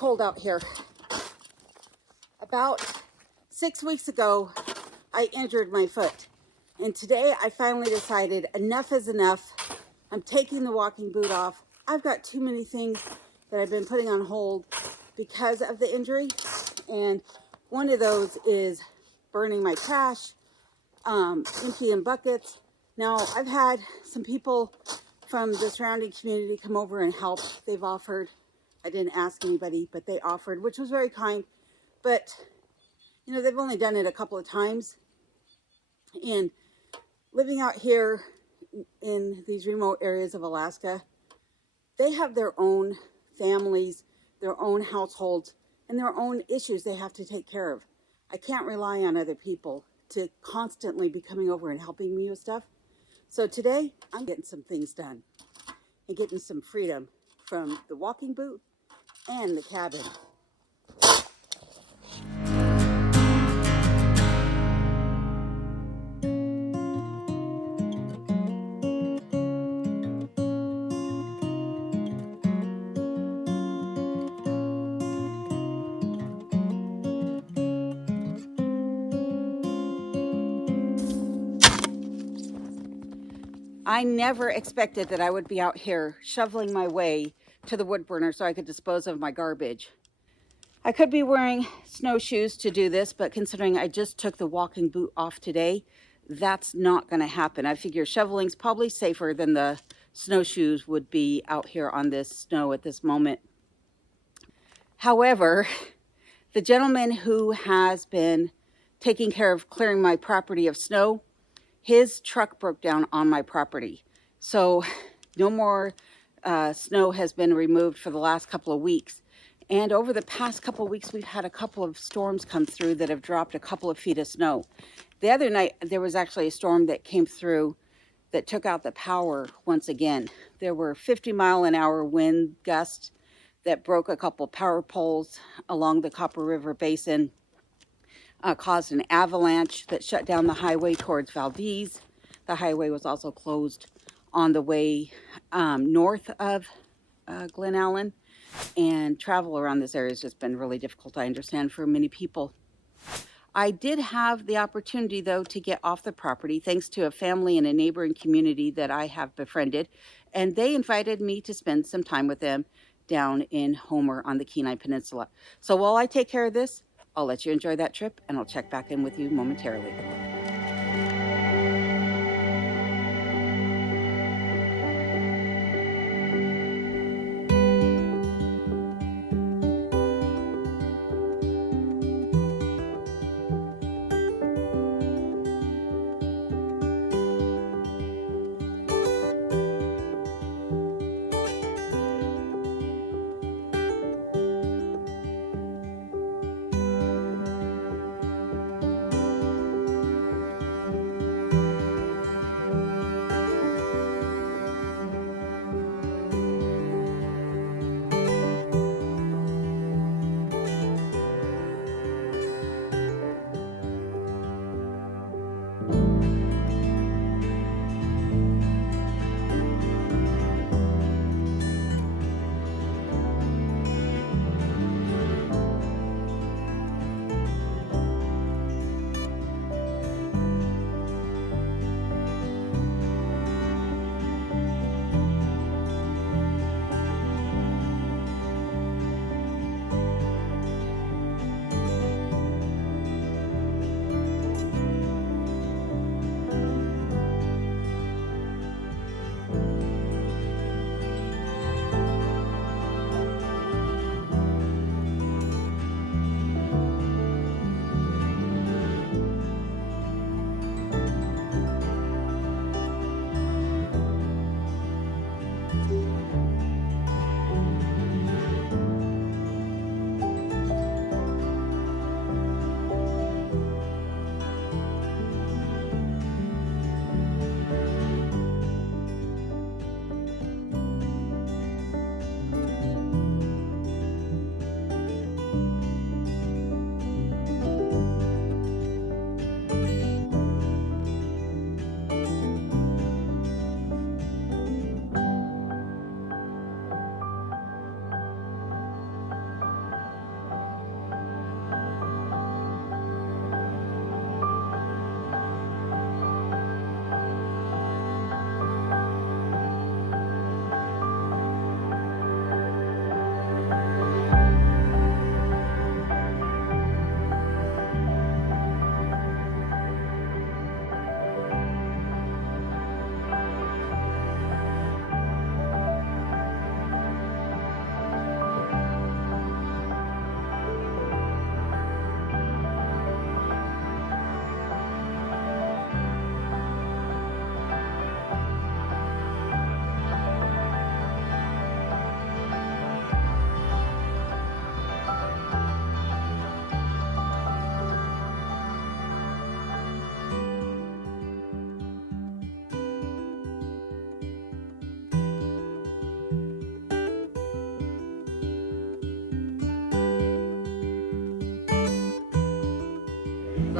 cold out here. About 6 weeks ago, I injured my foot. And today I finally decided enough is enough. I'm taking the walking boot off. I've got too many things that I've been putting on hold because of the injury. And one of those is burning my trash, emptying buckets. Now, I've had some people from the surrounding community come over and help. They've offered. I didn't ask anybody, but they offered, which was very kind. But, you know, they've only done it a couple of times. And living out here in these remote areas of Alaska, they have their own families, their own households, and their own issues they have to take care of. I can't rely on other people to constantly be coming over and helping me with stuff. So today, I'm getting some things done and getting some freedom from the walking boot and the cabin. I never expected that I would be out here shoveling my way to the wood burner so I could dispose of my garbage. I could be wearing snowshoes to do this, but considering I just took the walking boot off today, that's not going to happen. I figure shoveling's probably safer than the snowshoes would be out here on this snow at this moment. However, the gentleman who has been taking care of clearing my property of snow, his truck broke down on my property. So no more snow has been removed for the last couple of weeks. And over the past couple of weeks, we've had a couple of storms come through that have dropped a couple of feet of snow. The other night, there was actually a storm that came through that took out the power once again. There were 50-mile-an-hour wind gusts that broke a couple power poles along the Copper River Basin, caused an avalanche that shut down the highway towards Valdez. The highway was also closed on the way north of Glen Allen, and travel around this area has just been really difficult, I understand, for many people. I did have the opportunity, though, to get off the property thanks to a family in a neighboring community that I have befriended, and they invited me to spend some time with them down in Homer on the Kenai Peninsula. So while I take care of this, I'll let you enjoy that trip, and I'll check back in with you momentarily.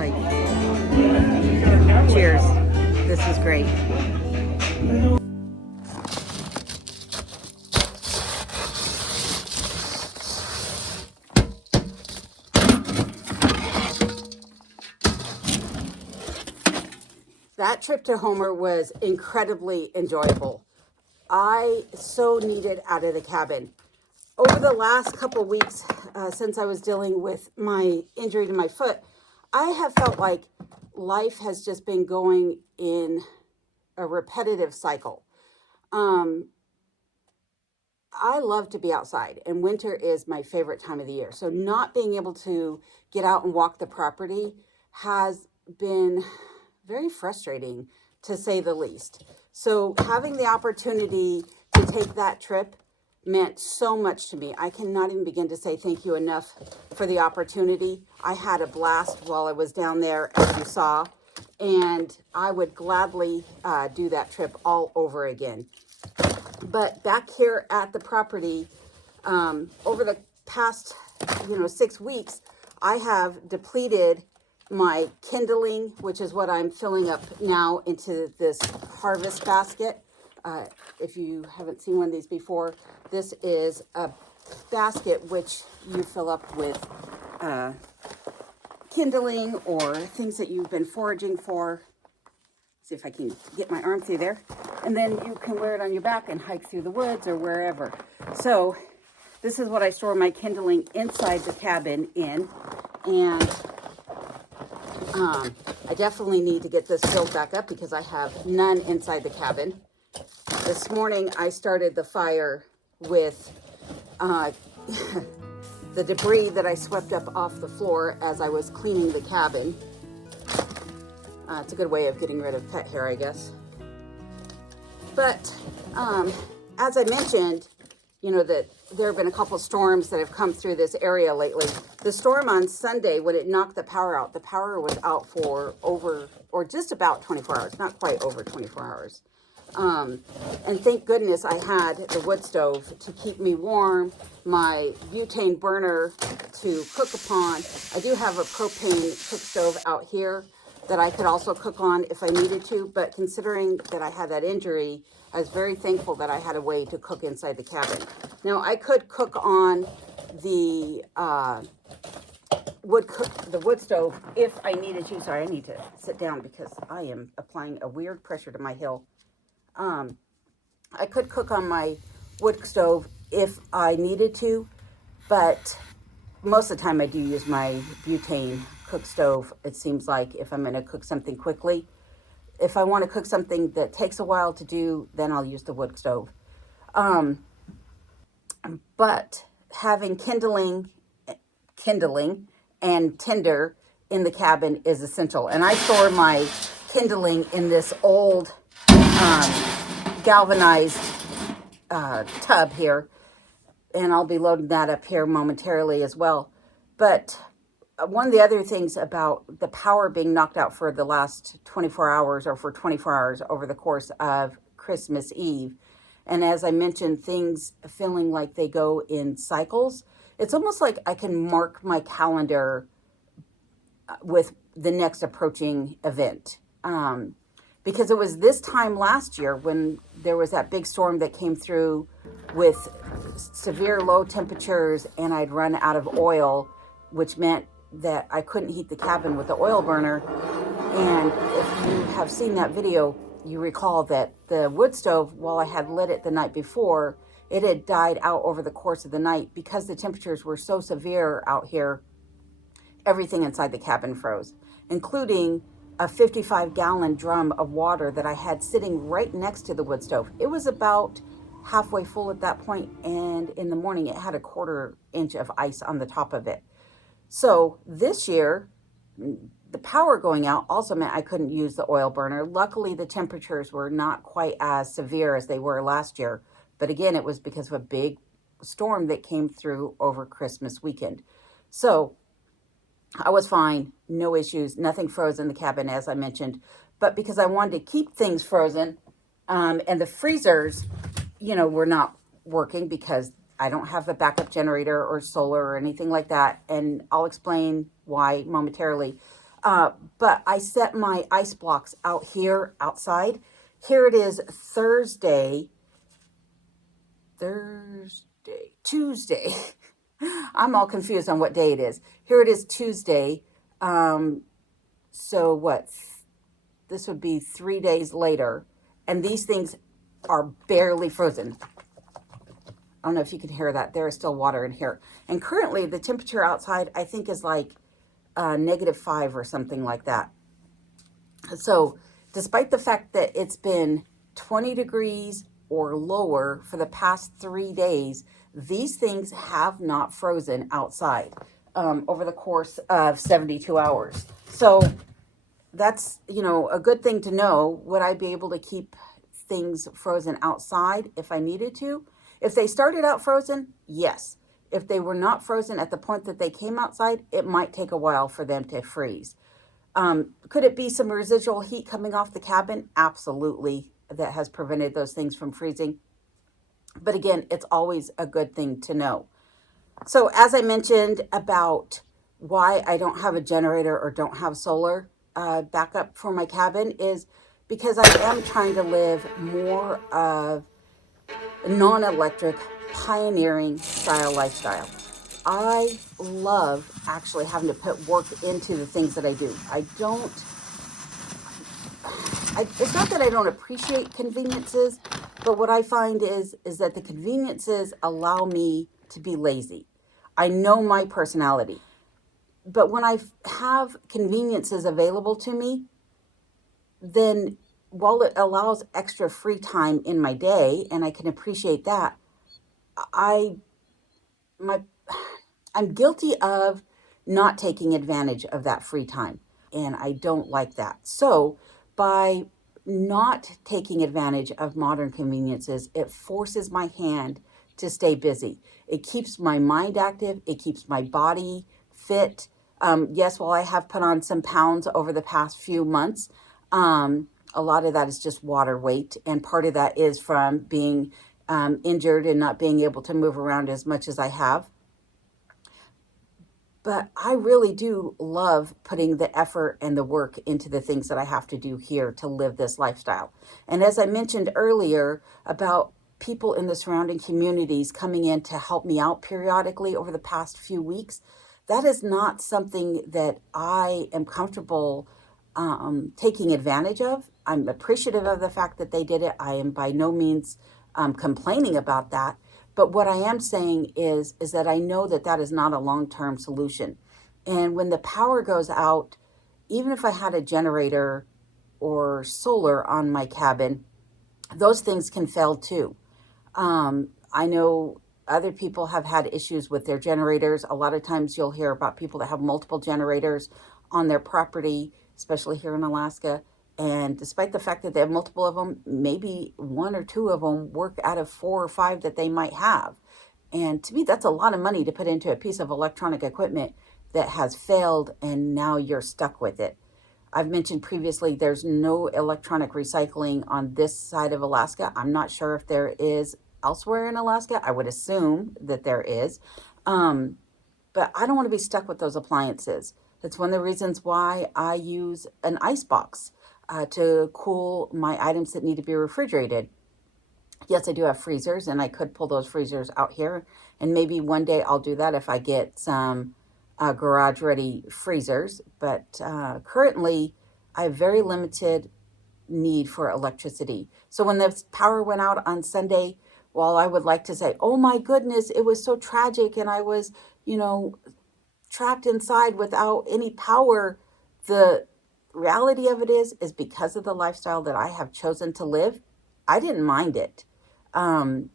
Like, cheers. This is great. That trip to Homer was incredibly enjoyable. I so needed out of the cabin. Over the last couple weeks, since I was dealing with my injury to my foot, I have felt like life has just been going in a repetitive cycle. I love to be outside, and winter is my favorite time of the year. So not being able to get out and walk the property has been very frustrating, to say the least. So having the opportunity to take that trip meant so much to me. I cannot even begin to say thank you enough for the opportunity. I had a blast while I was down there, as you saw, and I would gladly do that trip all over again. But back here at the property, over the past 6 weeks, I have depleted my kindling, which is what I'm filling up now into this harvest basket. If you haven't seen one of these before, this is a basket which you fill up with kindling or things that you've been foraging for. See if I can get my arm through there. And then you can wear it on your back and hike through the woods or wherever. So this is what I store my kindling inside the cabin in. And I definitely need to get this filled back up because I have none inside the cabin. This morning I started the fire with the debris that I swept up off the floor as I was cleaning the cabin. It's a good way of getting rid of pet hair, I guess. But as I mentioned, that there have been a couple storms that have come through this area lately. The storm on Sunday, when it knocked the power out, the power was out for over, or just about 24 hours, not quite over 24 hours. And thank goodness I had the wood stove to keep me warm, my butane burner to cook upon. I do have a propane cook stove out here that I could also cook on if I needed to, but considering that I had that injury, I was very thankful that I had a way to cook inside the cabin. Now, I could cook on the wood stove if I needed to. Sorry, I need to sit down because I am applying a weird pressure to my heel. I could cook on my wood stove if I needed to, but most of the time I do use my butane cook stove. It seems like if I'm going to cook something quickly. If I want to cook something that takes a while to do, then I'll use the wood stove. But having kindling and tinder in the cabin is essential. And I store my kindling in this old galvanized tub here. And I'll be loading that up here momentarily as well. But one of the other things about the power being knocked out for the last 24 hours or for 24 hours over the course of Christmas Eve, and as I mentioned, things feeling like they go in cycles, it's almost like I can mark my calendar with the next approaching event. Because it was this time last year when there was that big storm that came through with severe low temperatures and I'd run out of oil, which meant that I couldn't heat the cabin with the oil burner. And if you have seen that video, you recall that the wood stove, while I had lit it the night before, it had died out over the course of the night because the temperatures were so severe out here. Everything inside the cabin froze, including a 55-gallon drum of water that I had sitting right next to the wood stove. It was about halfway full at that point, and in the morning it had a 1/4 inch of ice on the top of it. So this year, the power going out also meant I couldn't use the oil burner. Luckily, the temperatures were not quite as severe as they were last year. But again, it was because of a big storm that came through over Christmas weekend. So I was fine, no issues, nothing froze in the cabin, as I mentioned. But because I wanted to keep things frozen, and the freezers, were not working because I don't have a backup generator or solar or anything like that. And I'll explain why momentarily. But I set my ice blocks out here outside. Here it is Tuesday. I'm all confused on what day it is. Here it is Tuesday. So what? This would be 3 days later. And these things are barely frozen. I don't know if you can hear that. There is still water in here. And currently the temperature outside, I think, is like -5 or something like that. So despite the fact that it's been 20 degrees or lower for the past 3 days, these things have not frozen outside over the course of 72 hours. So that's, a good thing to know. Would I be able to keep things frozen outside if I needed to? If they started out frozen, yes. If they were not frozen at the point that they came outside, it might take a while for them to freeze. Could it be some residual heat coming off the cabin? Absolutely. That has prevented those things from freezing. But again, it's always a good thing to know. So as I mentioned about why I don't have a generator or don't have solar backup for my cabin is because I am trying to live more of a non-electric, pioneering style lifestyle. I love actually having to put work into the things that I do. It's not that I don't appreciate conveniences, but what I find is that the conveniences allow me to be lazy. I know my personality, but when I have conveniences available to me, then while it allows extra free time in my day, and I can appreciate that, I my I'm guilty of not taking advantage of that free time, and I don't like that. So by not taking advantage of modern conveniences, it forces my hand to stay busy. It keeps my mind active. It keeps my body fit. Yes, while I have put on some pounds over the past few months, a lot of that is just water weight. And part of that is from being injured and not being able to move around as much as I have. But I really do love putting the effort and the work into the things that I have to do here to live this lifestyle. And as I mentioned earlier about people in the surrounding communities coming in to help me out periodically over the past few weeks, that is not something that I am comfortable taking advantage of. I'm appreciative of the fact that they did it. I am by no means complaining about that. But what I am saying is that I know that that is not a long-term solution. And when the power goes out, even if I had a generator or solar on my cabin, those things can fail too. I know other people have had issues with their generators. A lot of times you'll hear about people that have multiple generators on their property, especially here in Alaska. And despite the fact that they have multiple of them, maybe one or two of them work out of 4 or 5 that they might have. And to me, that's a lot of money to put into a piece of electronic equipment that has failed and now you're stuck with it. I've mentioned previously there's no electronic recycling on this side of Alaska. I'm not sure if there is elsewhere in Alaska. I would assume that there is. But I don't want to be stuck with those appliances. That's one of the reasons why I use an ice box to cool my items that need to be refrigerated. Yes, I do have freezers, and I could pull those freezers out here. And maybe one day I'll do that if I get some garage-ready freezers. But currently, I have very limited need for electricity. So when the power went out on Sunday, while I would like to say, oh my goodness, it was so tragic, and I was, trapped inside without any power, the reality of it is because of the lifestyle that I have chosen to live, I didn't mind it. Um,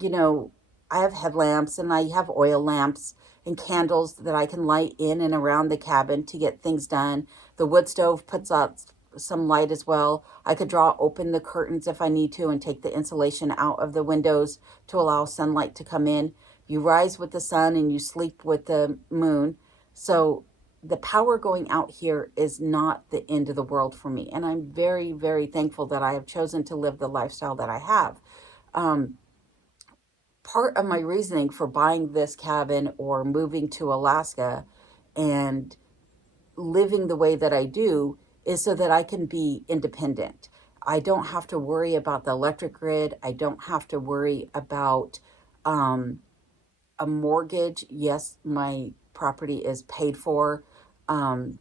you know, I have headlamps and I have oil lamps and candles that I can light in and around the cabin to get things done. The wood stove puts out some light as well. I could draw open the curtains if I need to and take the insulation out of the windows to allow sunlight to come in. You rise with the sun and you sleep with the moon. So the power going out here is not the end of the world for me. And I'm very, very thankful that I have chosen to live the lifestyle that I have. Part of my reasoning for buying this cabin or moving to Alaska and living the way that I do is so that I can be independent. I don't have to worry about the electric grid. I don't have to worry about um, a mortgage. Yes, my property is paid for. Um,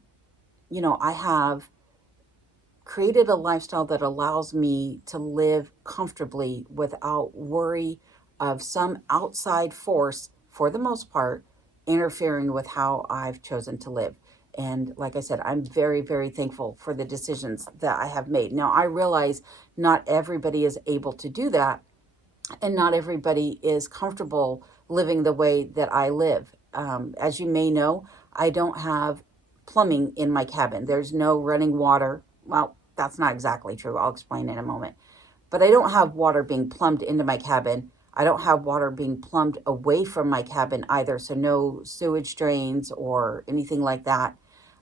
I have created a lifestyle that allows me to live comfortably without worry of some outside force, for the most part, interfering with how I've chosen to live. And like I said, I'm very, very thankful for the decisions that I have made. Now, I realize not everybody is able to do that, and not everybody is comfortable living the way that I live. As you may know, I don't have plumbing in my cabin. There's no running water. Well, that's not exactly true. I'll explain in a moment. But I don't have water being plumbed into my cabin. I don't have water being plumbed away from my cabin either. So no sewage drains or anything like that.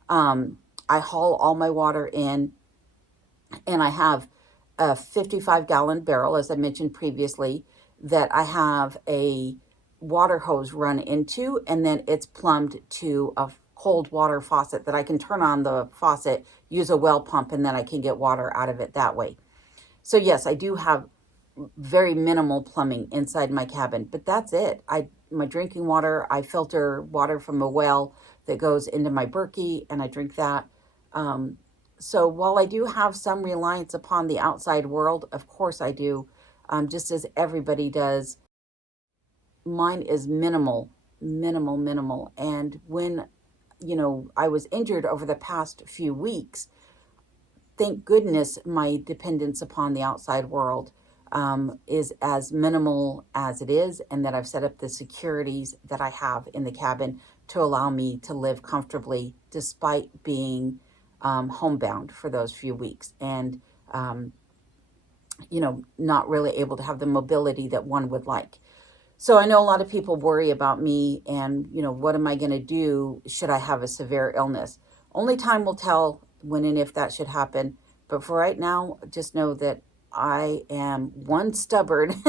I haul all my water in, and I have a 55-gallon barrel, as I mentioned previously, that I have a water hose run into, and then it's plumbed to a cold water faucet that I can turn on the faucet, use a well pump, and then I can get water out of it that way. So yes, I do have very minimal plumbing inside my cabin, but that's it. My drinking water, I filter water from a well that goes into my Berkey, and I drink that. Um, so while I do have some reliance upon the outside world, of course I do, just as everybody does, mine is minimal, minimal, minimal. And when, I was injured over the past few weeks, thank goodness my dependence upon the outside world is as minimal as it is, and that I've set up the securities that I have in the cabin to allow me to live comfortably despite being homebound for those few weeks, and not really able to have the mobility that one would like. So I know a lot of people worry about me and, what am I going to do should I have a severe illness? Only time will tell when and if that should happen. But for right now, just know that I am one stubborn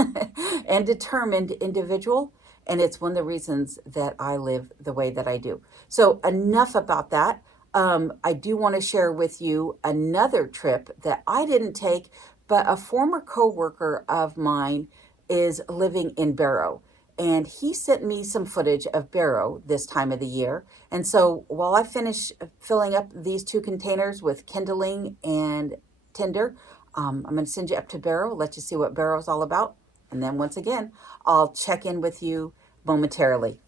and determined individual. And it's one of the reasons that I live the way that I do. So enough about that. I do want to share with you another trip that I didn't take, but a former coworker of mine is living in Barrow. And he sent me some footage of Barrow this time of the year. And so while I finish filling up these two containers with kindling and tinder, I'm going to send you up to Barrow, let you see what Barrow's all about. And then once again, I'll check in with you momentarily.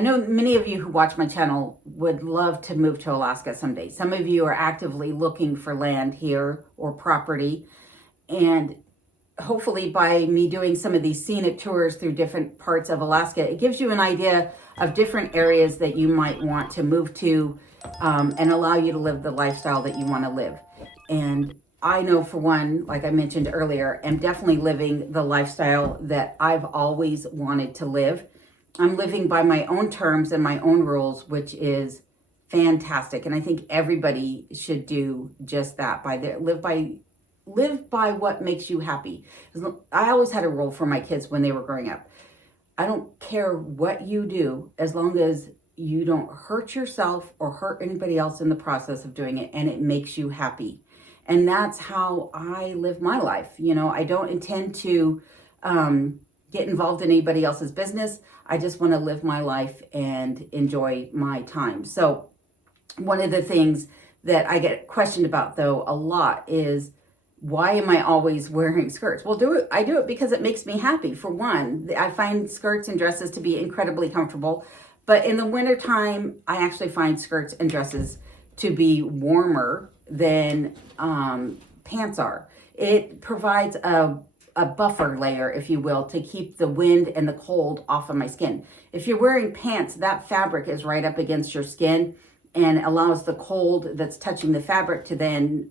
I know many of you who watch my channel would love to move to Alaska someday. Some of you are actively looking for land here or property. And hopefully by me doing some of these scenic tours through different parts of Alaska, it gives you an idea of different areas that you might want to move to and allow you to live the lifestyle that you want to live. And I know for one, like I mentioned earlier, am definitely living the lifestyle that I've always wanted to live. I'm living by my own terms and my own rules, which is fantastic. And I think everybody should do just that. Live by what makes you happy. I always had a rule for my kids when they were growing up. I don't care what you do, as long as you don't hurt yourself or hurt anybody else in the process of doing it, and it makes you happy. And that's how I live my life. You know, I don't intend to get involved in anybody else's business. I just want to live my life and enjoy my time. So one of the things that I get questioned about, though, a lot is, why am I always wearing skirts? Well, I do it because it makes me happy. For one, I find skirts and dresses to be incredibly comfortable. But in the wintertime, I actually find skirts and dresses to be warmer than pants are. It provides a buffer layer, if you will, to keep the wind and the cold off of my skin. If you're wearing pants, that fabric is right up against your skin and allows the cold that's touching the fabric to then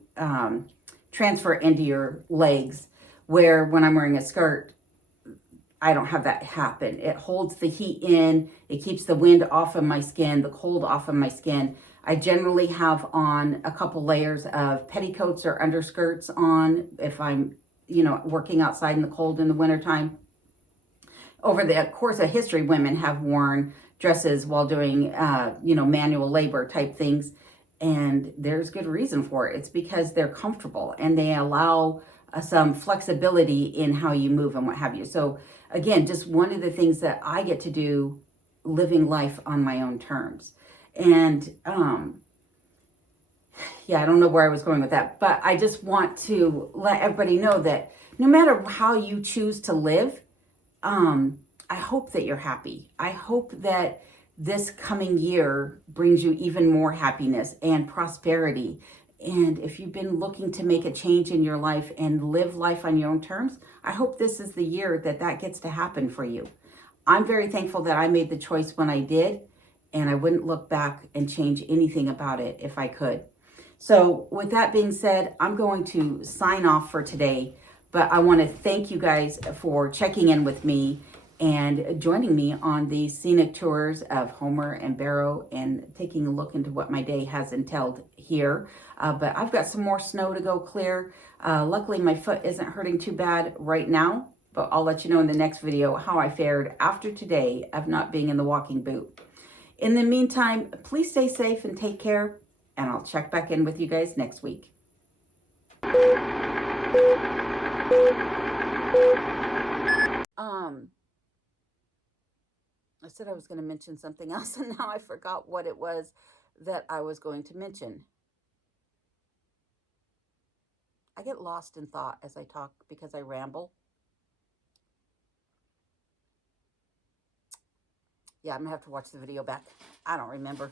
transfer into your legs, where when I'm wearing a skirt, I don't have that happen. It holds the heat in, it keeps the wind off of my skin, the cold off of my skin. I generally have on a couple layers of petticoats or underskirts on if I'm, you know, working outside in the cold in the wintertime. Over the course of history, women have worn dresses while doing, you know, manual labor type things. And there's good reason for it. It's because they're comfortable and they allow some flexibility in how you move and what have you. So again, just one of the things that I get to do, living life on my own terms. And yeah, I don't know where I was going with that, but I just want to let everybody know that no matter how you choose to live, I hope that you're happy. I hope that this coming year brings you even more happiness and prosperity. And if you've been looking to make a change in your life and live life on your own terms, I hope this is the year that that gets to happen for you. I'm very thankful that I made the choice when I did, and I wouldn't look back and change anything about it if I could. So with that being said, I'm going to sign off for today, but I want to thank you guys for checking in with me and joining me on these scenic tours of Homer and Barrow and taking a look into what my day has entailed here. But I've got some more snow to go clear. Luckily, my foot isn't hurting too bad right now, but I'll let you know in the next video how I fared after today of not being in the walking boot. In the meantime, please stay safe and take care, and I'll check back in with you guys next week. I said I was going to mention something else, and now I forgot what it was that I was going to mention. I get lost in thought as I talk because I ramble. Yeah, I'm going to have to watch the video back. I don't remember.